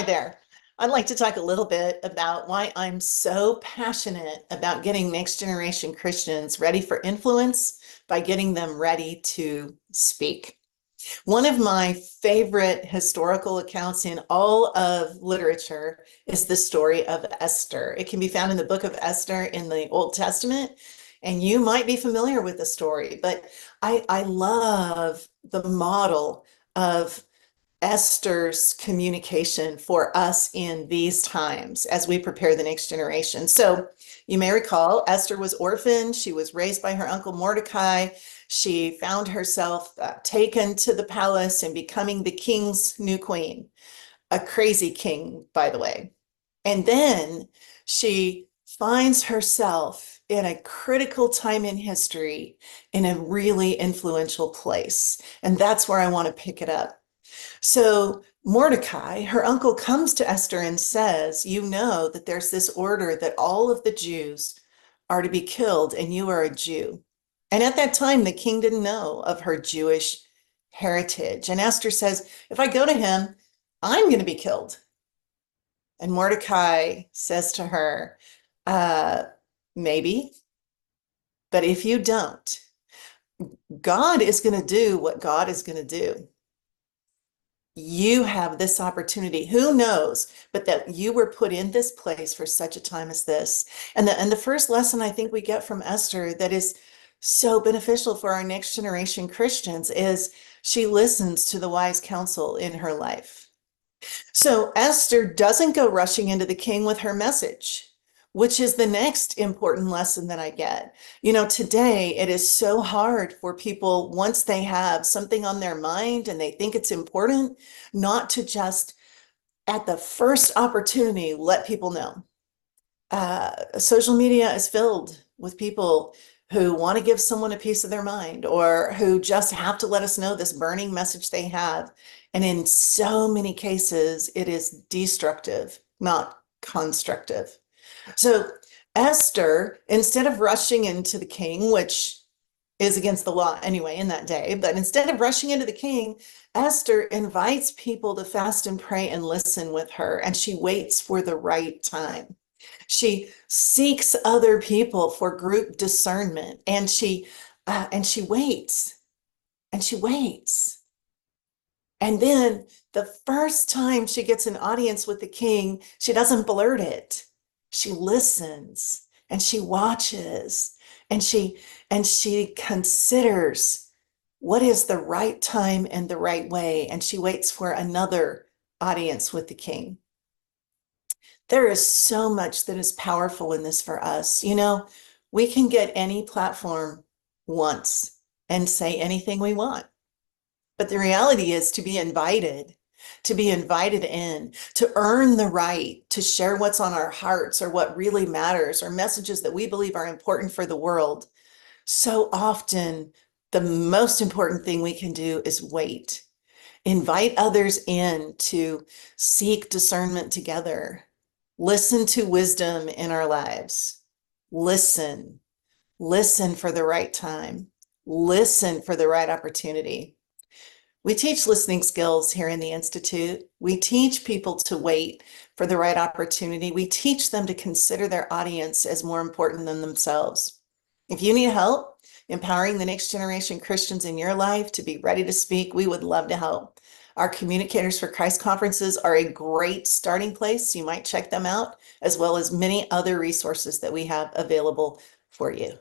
Hi there. I'd like to talk a little bit about why I'm so passionate about getting next generation Christians ready for influence by getting them ready to speak. One of my favorite historical accounts in all of literature is the story of Esther. It can be found in the book of Esther in the Old Testament, and you might be familiar with the story, but I love the model of Esther's communication for us in these times as we prepare the next generation. So you may recall Esther was orphaned. She was raised by her uncle Mordecai. She found herself taken to the palace and becoming the king's new queen, a crazy king, by the way. And then she finds herself in a critical time in history in a really influential place. And that's where I want to pick it up. So Mordecai, her uncle, comes to Esther and says, you know that there's this order that all of the Jews are to be killed, and you are a Jew. And at that time, the king didn't know of her Jewish heritage. And Esther says, if I go to him, I'm going to be killed. And Mordecai says to her, uh, maybe, but if you don't, God is going to do what God is going to do. You have this opportunity. Who knows, but that you were put in this place for such a time as this. And the first lesson I think we get from Esther that is so beneficial for our next generation Christians is she listens to the wise counsel in her life. So Esther doesn't go rushing into the king with her message, which is the next important lesson that I get. You know, today it is so hard for people, once they have something on their mind and they think it's important, not to just at the first opportunity let people know. Social media is filled with people who want to give someone a piece of their mind or who just have to let us know this burning message they have. And in so many cases, it is destructive, not constructive. So Esther, instead of rushing into the king, which is against the law anyway in that day, but instead of rushing into the king, Esther invites people to fast and pray and listen with her, and she waits for the right time. She seeks other people for group discernment, and she waits and she waits. And then the first time she gets an audience with the king, she doesn't blurt it. She listens and she watches and she considers what is the right time and the right way, and she waits for another audience with the king. There is so much that is powerful in this for us. You know, we can get any platform once and say anything we want. But the reality is to be invited in, to earn the right to share what's on our hearts or what really matters or messages that we believe are important for the world. So often, the most important thing we can do is wait. Invite others in to seek discernment together. Listen to wisdom in our lives. Listen. Listen for the right time. Listen for the right opportunity. We teach listening skills here in the Institute. We teach people to wait for the right opportunity. We teach them to consider their audience as more important than themselves. If you need help empowering the next generation Christians in your life to be ready to speak, we would love to help. Our Communicators for Christ conferences are a great starting place. You might check them out, as well as many other resources that we have available for you.